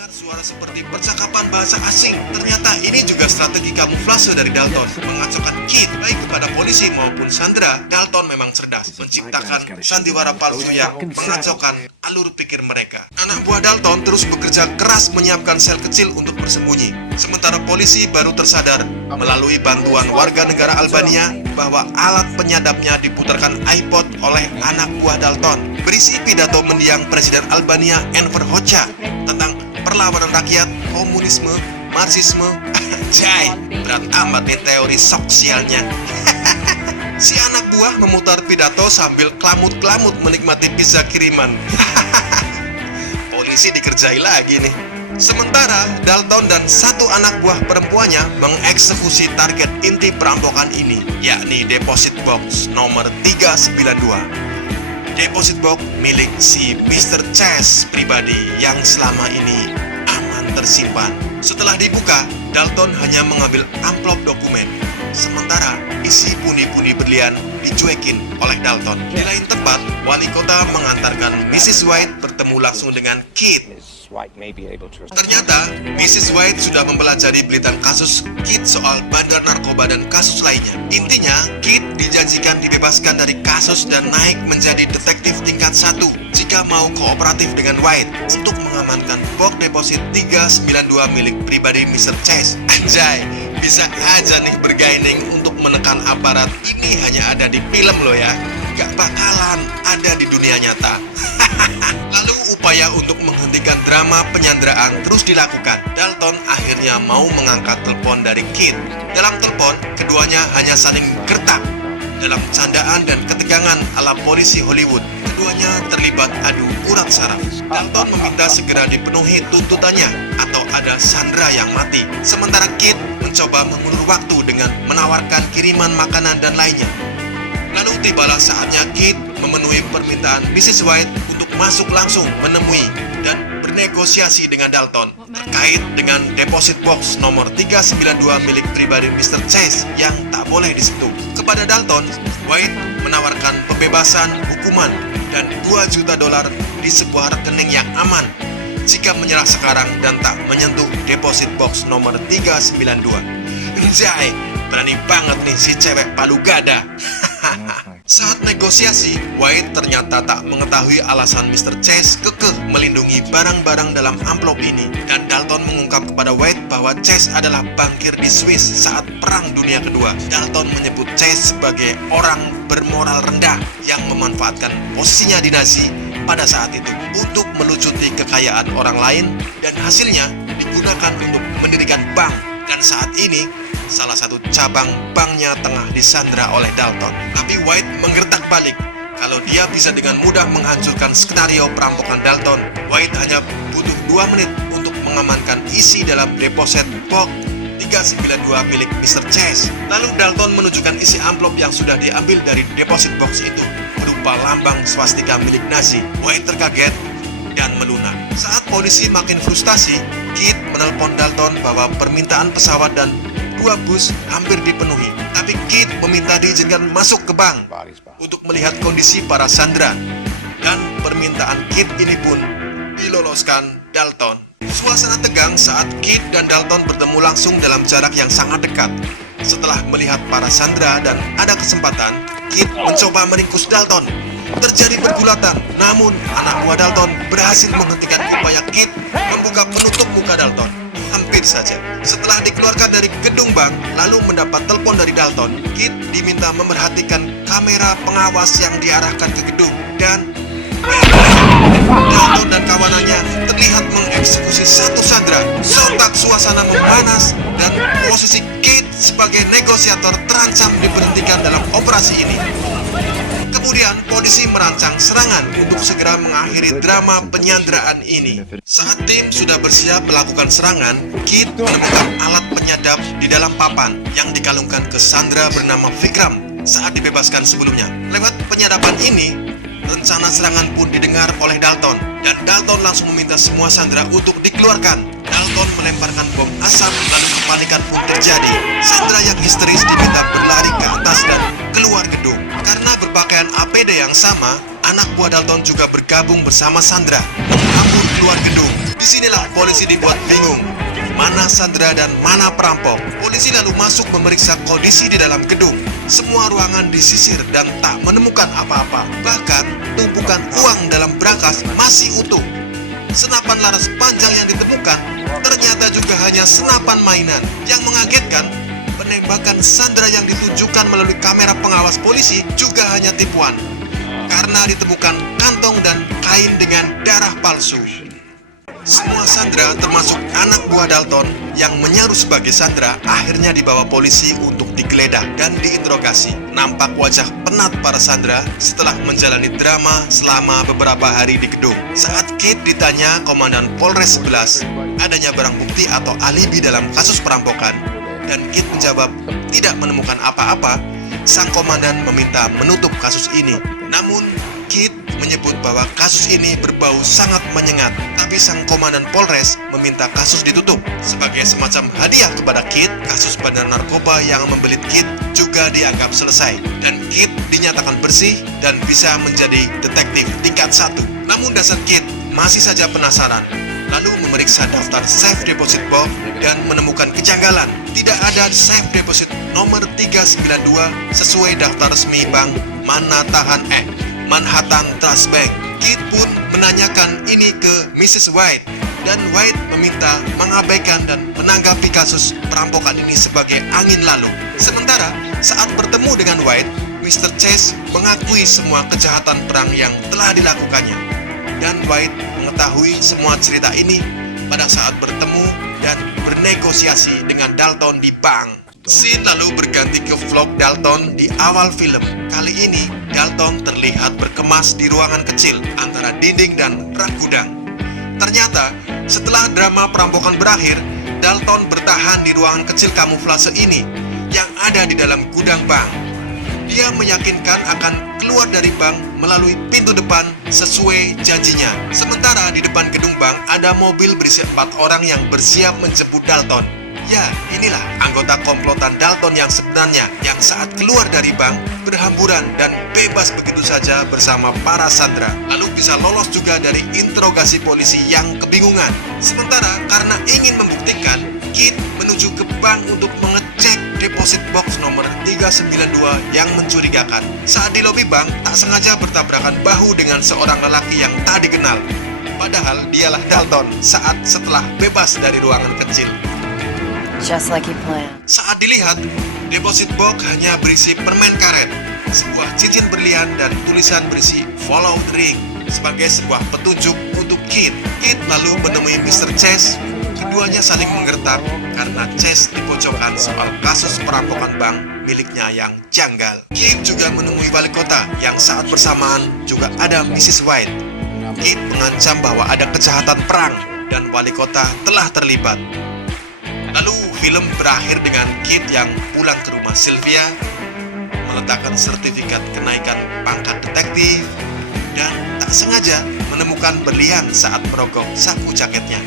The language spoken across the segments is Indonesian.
Mendengar suara seperti percakapan bahasa asing. Ternyata ini juga strategi kamuflase dari Dalton, mengacaukan Kit baik kepada polisi maupun Sandra. Dalton memang cerdas, menciptakan sandiwara palsu yang mengacaukan alur pikir mereka. Anak buah Dalton terus bekerja keras menyiapkan sel kecil untuk bersembunyi. Sementara polisi baru tersadar melalui bantuan warga negara Albania bahwa alat penyadapnya diputarkan iPod oleh anak buah Dalton, berisi pidato mendiang Presiden Albania Enver Hoxha tentang perlawanan rakyat, komunisme, marxisme. Anjay, berat amat nih teori sosialnya. Si anak buah memutar pidato sambil kelamut-kelamut menikmati pizza kiriman. Polisi dikerjai lagi nih. Sementara Dalton dan satu anak buah perempuannya mengeksekusi target inti perampokan ini, yakni deposit box nomor 392. Deposit box milik si Mr. Chess pribadi yang selama ini aman tersimpan. Setelah dibuka, Dalton hanya mengambil amplop dokumen. Sementara isi pundi-pundi berlian dicuekin oleh Dalton. Di lain tempat, wali kota mengantarkan Mrs. White bertemu langsung dengan Kit. Ternyata, Mrs. White sudah mempelajari belitan kasus Kit soal bandar narkoba dan kasus lainnya. Intinya, Kit dijanjikan dibebaskan dari kasus dan naik menjadi detektif tingkat 1 jika mau kooperatif dengan White untuk mengamankan box deposit 392 milik pribadi Mr. Chase. Anjay, bisa aja nih bergaining untuk menekan aparat. Ini hanya ada di film loh ya, gak bakalan ada di dunia nyata. Lalu upaya untuk menghentikan drama penyanderaan terus dilakukan. Dalton akhirnya mau mengangkat telepon dari Kit. Dalam telepon, keduanya hanya saling gertak. Dalam candaan dan ketegangan ala polisi Hollywood, keduanya terlibat adu urat saraf. Dalton meminta segera dipenuhi tuntutannya atau ada Sandra yang mati. Sementara Kit mencoba mengulur waktu dengan menawarkan kiriman makanan dan lainnya. Lalu tibalah saatnya Kit memenuhi permintaan Mrs. White untuk masuk langsung menemui dan bernegosiasi dengan Dalton terkait dengan deposit box nomor 392 milik pribadi Mr. Chase yang tak boleh disentuh. Kepada Dalton, White menawarkan pembebasan hukuman dan $2 juta di sebuah rekening yang aman jika menyerah sekarang dan tak menyentuh deposit box nomor 392. Anjay, berani banget nih si cewek palu gada. Saat negosiasi, White ternyata tak mengetahui alasan Mr. Chase kekeh melindungi barang-barang dalam amplop ini. Dan Dalton mengungkap kepada White bahwa Chase adalah bankir di Swiss saat Perang Dunia Kedua. Dalton menyebut Chase sebagai orang bermoral rendah yang memanfaatkan posisinya di Nazi pada saat itu untuk melucuti kekayaan orang lain dan hasilnya digunakan untuk mendirikan bank. Dan saat ini, salah satu cabang banknya tengah disandra oleh Dalton. Tapi White menggertak balik kalau dia bisa dengan mudah menghancurkan skenario perampokan Dalton. White hanya butuh 2 menit untuk mengamankan isi dalam deposit box 392 milik Mr. Chase. Lalu Dalton menunjukkan isi amplop yang sudah diambil dari deposit box itu berupa lambang swastika milik Nazi. White terkaget dan melunak. Saat polisi makin frustasi, Kit menelpon Dalton bahwa permintaan pesawat dan 2 bus hampir dipenuhi. Tapi Kit meminta diizinkan masuk ke bank untuk melihat kondisi para sandera. Dan permintaan Kit ini pun diloloskan Dalton. Suasana tegang saat Kit dan Dalton bertemu langsung dalam jarak yang sangat dekat. Setelah melihat para sandera dan ada kesempatan, Kit mencoba meringkus Dalton. Terjadi pergulatan, namun anak buah Dalton berhasil menghentikan upaya Kit membuka penutup muka Dalton. Hampir saja. Setelah dikeluarkan dari gedung bank, lalu mendapat telepon dari Dalton, Kit diminta memerhatikan kamera pengawas yang diarahkan ke gedung. Dan Dalton dan kawanannya terlihat mengeksekusi satu sandera. Sontak suasana memanas dan posisi Kit sebagai negosiator terancam diberhentikan dalam operasi ini. Kemudian polisi merancang serangan untuk segera mengakhiri drama penyanderaan ini. Saat tim sudah bersiap melakukan serangan, Kit menemukan alat penyadap di dalam papan yang dikalungkan ke sandera bernama Vikram saat dibebaskan sebelumnya. Lewat penyadapan ini, rencana serangan pun didengar oleh Dalton, dan Dalton langsung meminta semua sandera untuk dikeluarkan. Dalton melemparkan bom asap, lalu kepanikan pun terjadi. Sandera yang histeris diminta berlari ke atas dan keluar gedung. Karena berpakaian APD yang sama, anak buah Dalton juga bergabung bersama Sandra menghambur keluar gedung. Disinilah polisi dibuat bingung. Mana Sandra dan mana perampok? Polisi lalu masuk memeriksa kondisi di dalam gedung. Semua ruangan disisir dan tak menemukan apa-apa. Bahkan, tumpukan uang dalam brankas masih utuh. Senapan laras panjang yang ditemukan ternyata juga hanya senapan mainan. Yang mengagetkan, penembakan Sandra yang ditunjukkan melalui kamera pengawas polisi juga hanya tipuan. Karena ditemukan kantong dan kain dengan darah palsu. Semua Sandra termasuk anak buah Dalton yang menyaru sebagai Sandra akhirnya dibawa polisi untuk digeledah dan diinterogasi. Nampak wajah penat para Sandra setelah menjalani drama selama beberapa hari di gedung. Saat Kit ditanya Komandan Polres 11 adanya barang bukti atau alibi dalam kasus perampokan dan Kit menjawab tidak menemukan apa-apa, sang komandan meminta menutup kasus ini. Namun Kit menyebut bahwa kasus ini berbau sangat menyengat, tapi sang komandan Polres meminta kasus ditutup. Sebagai semacam hadiah kepada Kit, kasus bandar narkoba yang membelit Kit juga dianggap selesai, dan Kit dinyatakan bersih dan bisa menjadi detektif tingkat 1. Namun dasar Kit masih saja penasaran, lalu memeriksa daftar safe deposit box dan menemukan kejanggalan. Tidak ada safe deposit nomor 392 sesuai daftar resmi bank Manhattan Trust Bank. Kit pun menanyakan ini ke Mrs. White, dan White meminta mengabaikan dan menanggapi kasus perampokan ini sebagai angin lalu. Sementara saat bertemu dengan White, Mr. Chase mengakui semua kejahatan perang yang telah dilakukannya, dan White mengetahui semua cerita ini pada saat bertemu dan bernegosiasi dengan Dalton di bank. Scene lalu berganti ke vlog Dalton di awal film. Kali ini Dalton terlihat berkemas di ruangan kecil antara dinding dan rak gudang. Ternyata setelah drama perampokan berakhir, Dalton bertahan di ruangan kecil kamuflase ini yang ada di dalam gudang bank. Dia meyakinkan akan keluar dari bank melalui pintu depan sesuai janjinya. Sementara di depan gedung bank ada mobil berisi 4 orang yang bersiap menjemput Dalton. Ya, inilah anggota komplotan Dalton yang sebenarnya, yang saat keluar dari bank berhamburan dan bebas begitu saja bersama para Sandra. Lalu bisa lolos juga dari interogasi polisi yang kebingungan. Sementara karena ingin membuktikan, Kit menuju ke bank untuk mengecek deposit box nomor 392 yang mencurigakan. Saat di lobi bank, tak sengaja bertabrakan bahu dengan seorang lelaki yang tak dikenal. Padahal dialah Dalton saat setelah bebas dari ruangan kecil. Just like you planned. Saat dilihat, deposit box hanya berisi permen karet, sebuah cincin berlian dan tulisan berisi follow the ring sebagai sebuah petunjuk untuk Kit. Kit lalu menemui Mr. Chase. Keduanya saling menggertak karena Chase dipojokkan soal kasus perampokan bank miliknya yang janggal. Kit juga menemui wali kota yang saat bersamaan juga ada Mrs. White. Kit mengancam bahwa ada kejahatan perang dan wali kota telah terlibat. Lalu film berakhir dengan Kit yang pulang ke rumah Sylvia, meletakkan sertifikat kenaikan pangkat detektif, dan tak sengaja menemukan berlian saat merogoh saku jaketnya.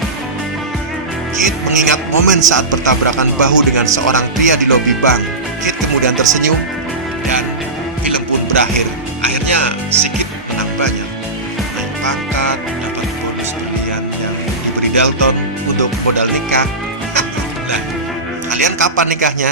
Kit mengingat momen saat bertabrakan bahu dengan seorang pria di lobi bank. Kit kemudian tersenyum, dan film pun berakhir. Akhirnya si Kit menang banyak, naik pangkat, dapat bonus berlian yang diberi Dalton untuk modal nikah. Nah, kalian kapan nikahnya?